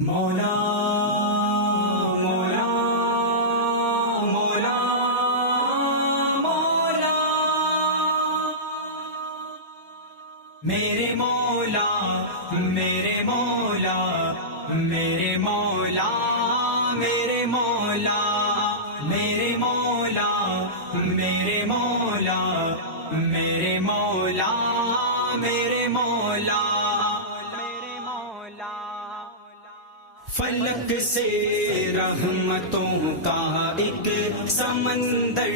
مولا مولا مولا مولا میرے مولا میرے مولا میرے مولا میرے مولا میرے مولا میرے مولا میرے مولا میرے مولا میرے مولا فلک سے رحمتوں کا ایک سمندر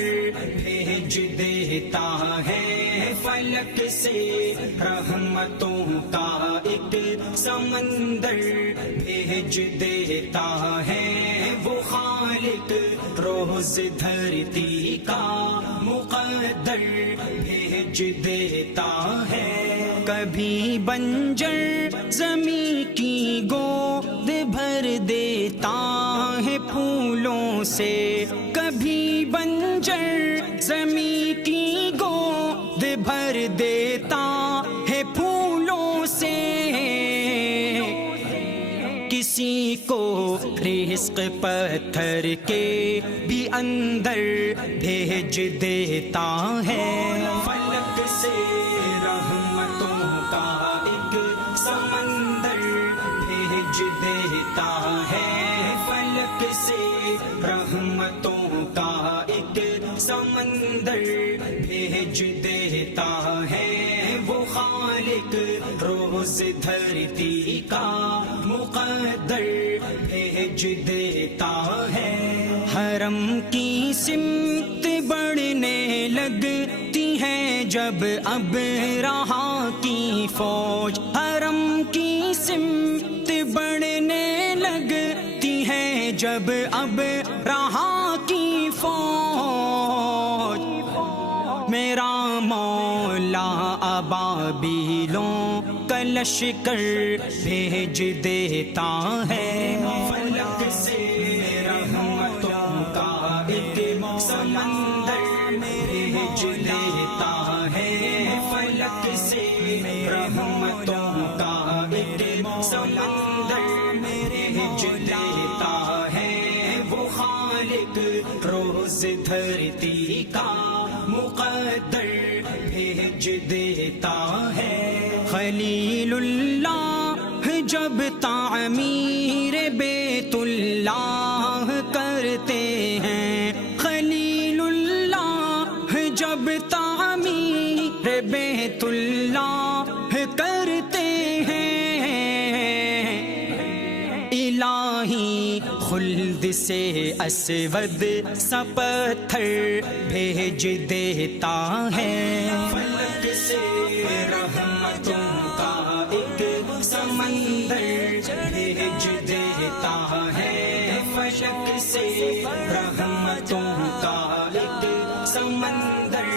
بھیج دیتا ہے، فلک سے رحمتوں کا ایک سمندر بھیج دیتا ہے، وہ خالق روز دھرتی کا مقدر بھیج دیتا ہے۔ کبھی بنجر زمین کی گود بھر دیتا ہے پھولوں سے، کبھی بنجر زمین کی گود بھر دیتا ہے پھولوں سے، کسی کو رزق پتھر کے بھی اندر بھیج دیتا ہے۔ فلک سے رحمتوں کا ایک سمندر بھیج دیتا ہے، فلک سے رحمتوں کا ایک سمندر بھیج دیتا ہے، وہ خالق روز دھرتی کا مقدر بھیج دیتا ہے۔ حرم کی سمت بڑھنے لگتی ہے جب اب رہا کی فوج، حرم کی سمت بڑھنے لگتی ہے جب اب رہا کی فوج، میرا مولا ابابیلوں کا لشکر بھیج دیتا ہے۔ فلک سے رحمتوں کا ایک سمندر بھیج دیتا ہے، فلک سے رحمتوں کا ایک سمندر بھیج دیتا ہے، وہ خالق روز دھرتی کا مقدر بھیج دیتا ہے۔ خلیل اللہ جب تعمیر بیت اللہ کرتے ہیں، خلیل اللہ جب تعمیر بیت اللہ کرتے ہیں، الہی خلد سے اسود سا پتھر بھیج دیتا ہے۔ فلک سے رحمتوں کا ایک سمندر بھیج دیتا ہے، فلک سے رحمتوں کا ایک سمندر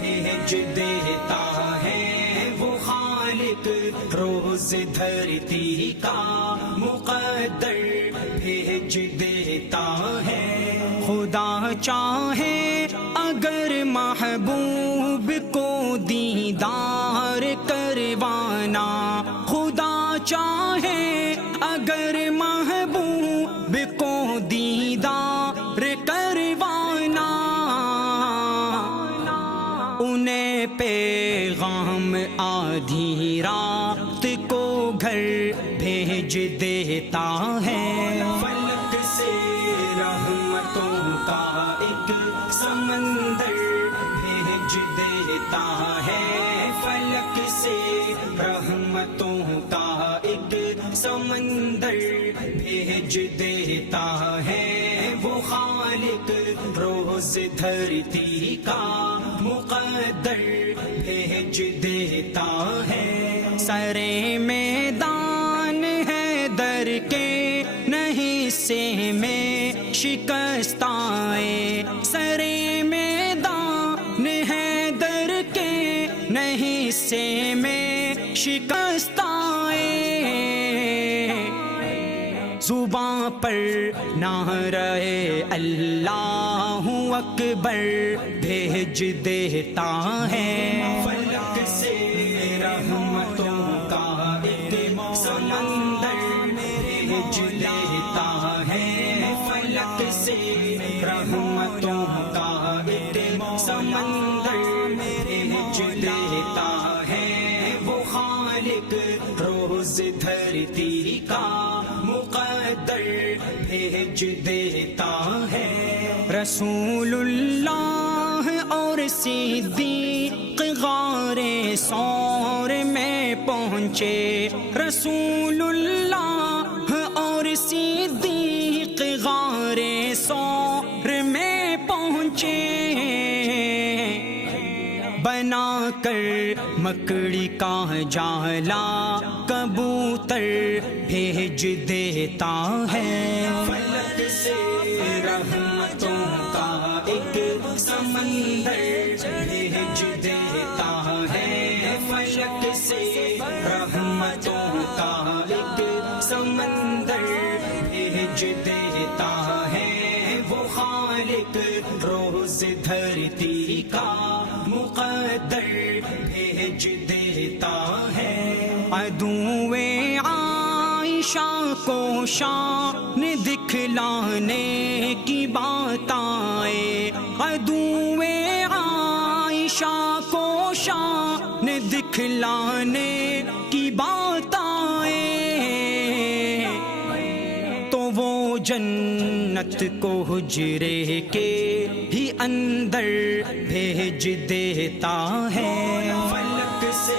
بھیج دیتا ہے، وہ خالق روز دھرتی کا مقدر بھیج دیتا ہے۔ خدا چاہے اگر محبوب کو دیدار کروانا، خدا چاہے اگر محبوب کو دیدار کروانا، انہیں پیغام آدھی رات کو گھر بھیج دیتا ہے۔ فلک سے رحمتوں کا ایک سمندر بھیج دیتا ہے، فلک سے رحمتوں کا ایک سمندر بھیج دیتا ہے، وہ خالق روز دھرتی کا مقدر بھیج دیتا ہے۔ سرے میدان ہے در کے نہیں سے میں شکستائیں، سرے میدان ہے در کے نہیں سے میں شکستائیں، زباں پر نعرہ اللہ اکبر بھیج دیتا ہے۔ فلک سے رحمتوں کا ایک سمندر بھیج دیتا ہے فلک سے رحمتوں کا ایک سمندر بھیج دیتا ہے وہ خالق روز دھرتی کا مقدر بھیج دیتا ہے رسول اللہ اور صدیق غار ثور میں پہنچے رسول اللہ اور صدیق غار ثور میں پہنچے بنا کر مکڑی کا جالا کبوتر بھیج دیتا ہے فلک سے رحمتوں کا ایک سمندر بھیج دیتا ہے فلک سے رحمتوں کا ایک سمندر بھیج دیتا ہے وہ خالق روز دھرتی کا مقدر بھیج دیتا ہے عدوِ عائشہ کو شان دکھلانے کی بات آئے عدوِ عائشہ کو شان دکھلانے کی بات آئے تو وہ جنت کو حجرے کے ہی اندر بھیج دیتا ہے فلک سے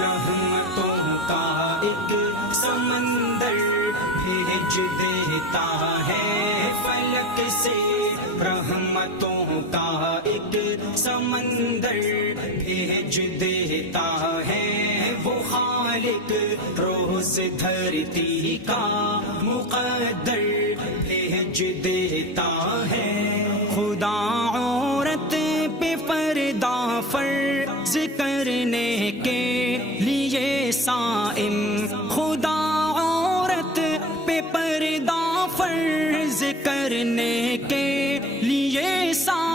رحمتوں کا ایک سمندر بھیج دیتا ہے فلک سے رحمتوں کا ایک سمندر بھیج دیتا ہے وہ خالق روز دھرتی کا مقدر بھیج دیتا ہے خدا عورت پہ پردہ فرض کرنے کے لیے صائم خدا عورت پہ پردہ فرض کرنے کے لیے صائم